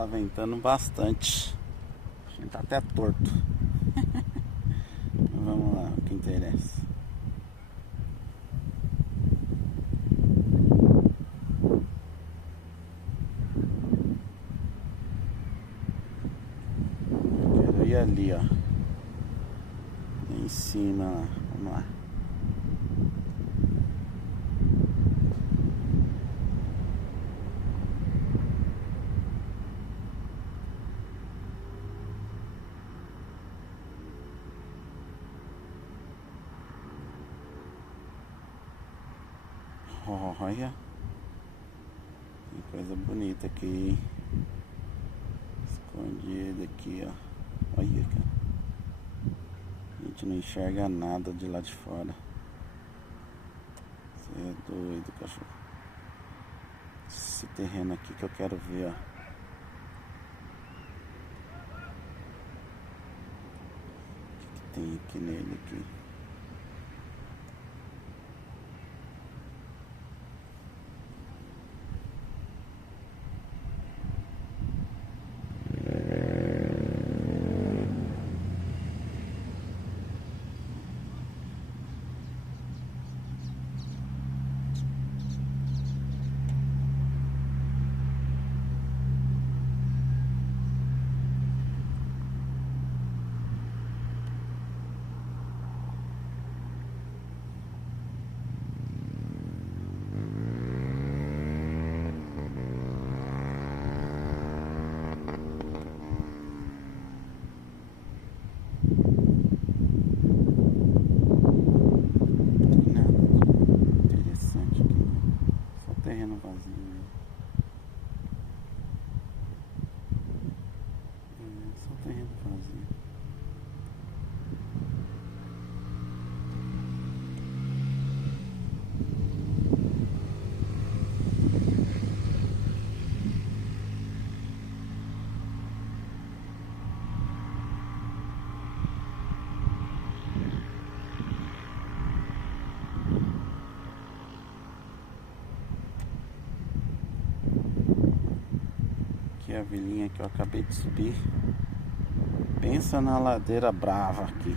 Tá ventando bastante. A gente tá até torto. Vamos lá, o que interessa. Eu quero ir ali, ó. Em cima lá. Vamos lá. Olha, que coisa bonita aqui, escondida aqui, ó. Olha, cara, a gente não enxerga nada de lá de fora. Você é doido, cachorro. Esse terreno aqui que eu quero ver, ó. O que tem aqui nele aqui? Terreno vazio, né? Só terreno vazio. Aqui é a vilinha que eu acabei de subir. Pensa na ladeira brava aqui.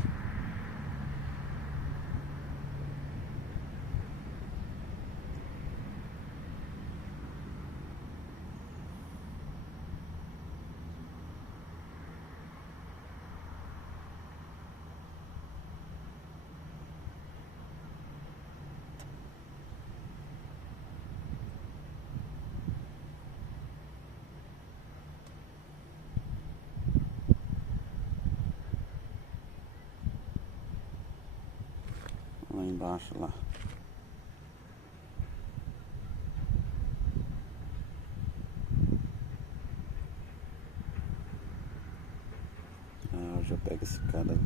Lá embaixo lá. Eu já pego esse cara ao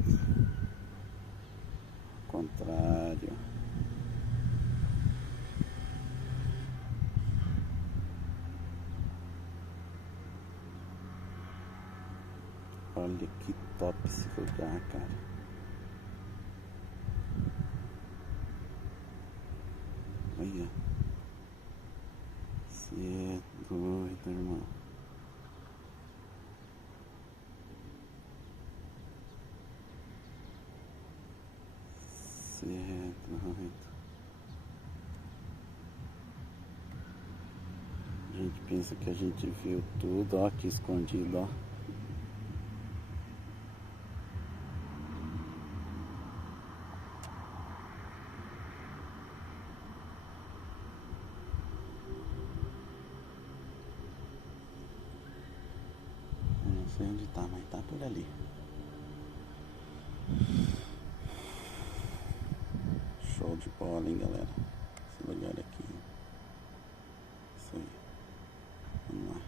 contrário. Olha que top esse lugar, cara. Olha. Você é doido, irmão. reto, reto. A gente pensa que a gente viu tudo, ó, aqui escondido, ó. Eu não sei onde tá, mas tá por ali. Show de bola, hein, galera. Esse lugar aqui. Isso aí. Vamos lá.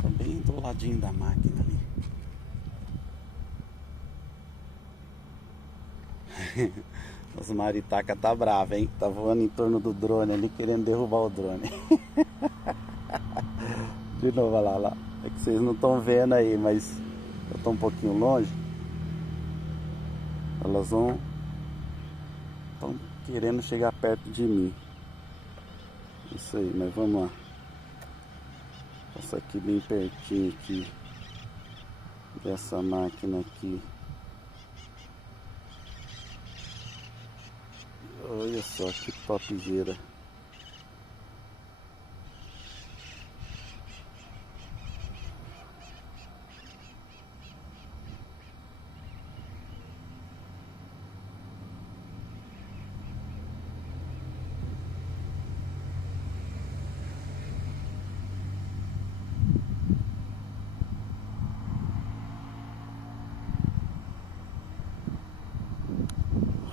Tô bem do ladinho da máquina ali. Os maritaca tá bravo, hein? Tá voando em torno do drone ali, querendo derrubar o drone. De novo, olha lá. É que vocês não estão vendo aí, mas eu tô um pouquinho longe. Elas estão querendo chegar perto de mim. Isso aí, mas vamos lá. Passa aqui bem pertinho aqui dessa máquina aqui. Olha só que topzera.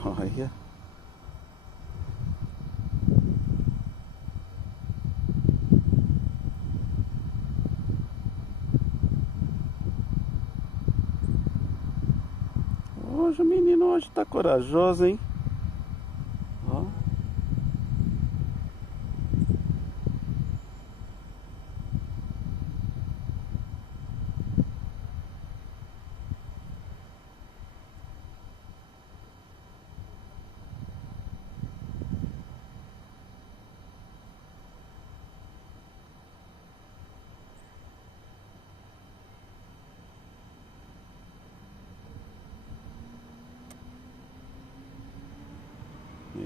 Olha. Hoje o menino hoje tá corajoso, hein? Ó.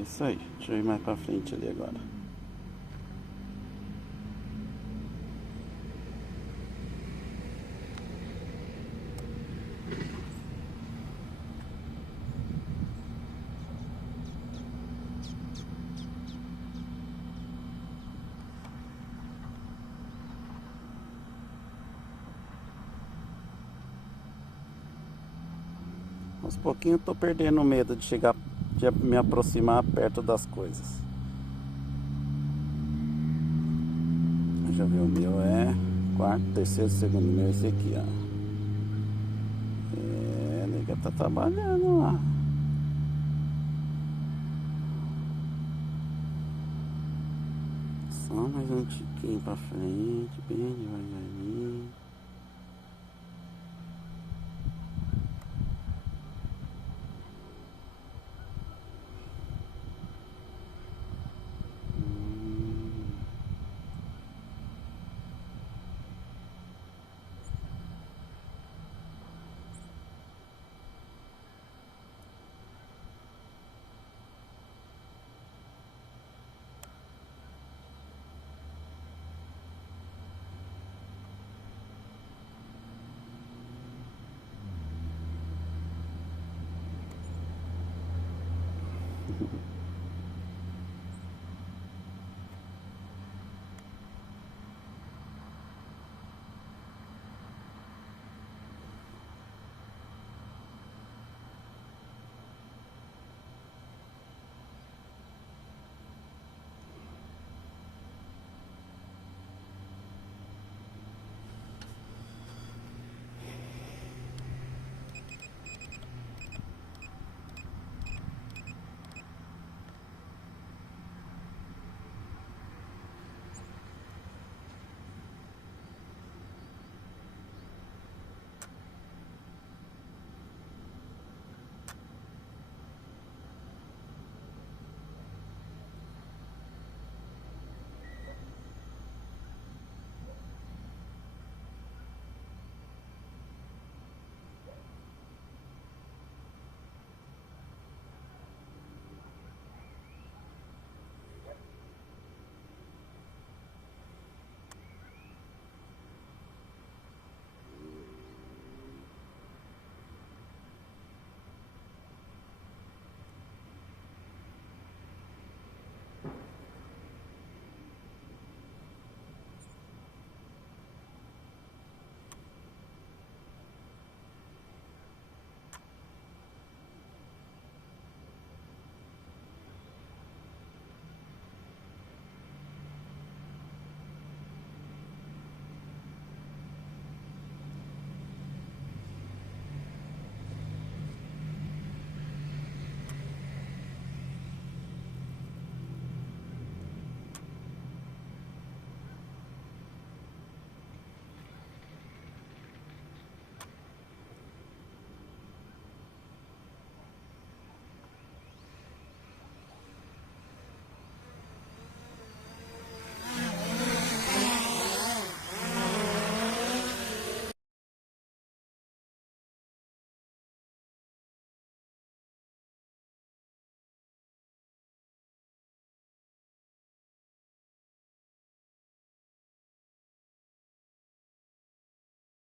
Isso aí. Deixa eu ir mais pra frente ali agora. Aos pouquinhos eu tô perdendo o medo de chegar, de me aproximar perto das coisas. Já viu, o meu é quarto, terceiro, segundo, meu é esse aqui, ó. É, nega tá trabalhando lá. Só mais um tiquinho pra frente, bem devagarinho.